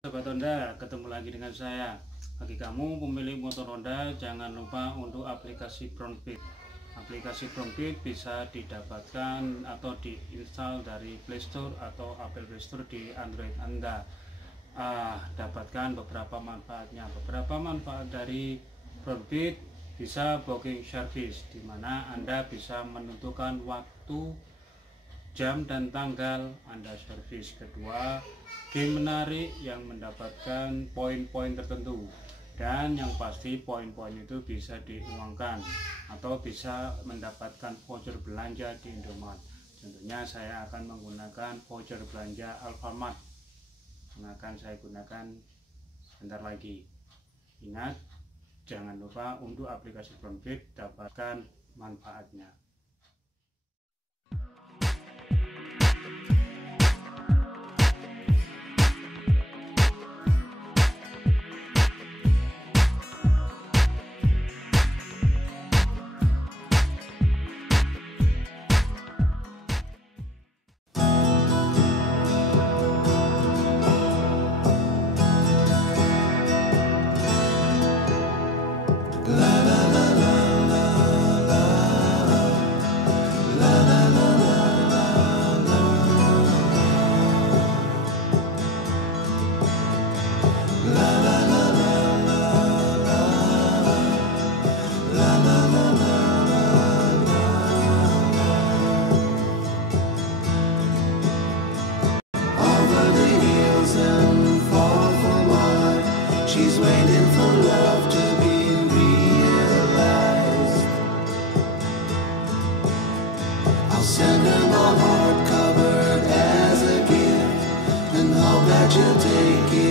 Sobat Honda, ketemu lagi dengan saya. Bagi kamu pemilik motor Honda, jangan lupa untuk aplikasi Brownbit. Aplikasi Brownbit bisa didapatkan atau diinstal dari Play Store atau Apple Play Store di Android Anda. Dapatkan beberapa manfaatnya. Beberapa manfaat dari Brownbit bisa booking service, di mana Anda bisa menentukan waktu, jam dan tanggal Anda servis. Kedua, game menarik yang mendapatkan poin-poin tertentu, dan yang pasti poin-poin itu bisa diuangkan atau bisa mendapatkan voucher belanja di Indomart. Tentunya saya akan menggunakan voucher belanja Alfamart yang akan saya gunakan sebentar lagi. Ingat, jangan lupa untuk aplikasi Brownbit, dapatkan manfaatnya. She's waiting for love to be realized. I'll send her my heart covered as a gift and hope that you'll take it.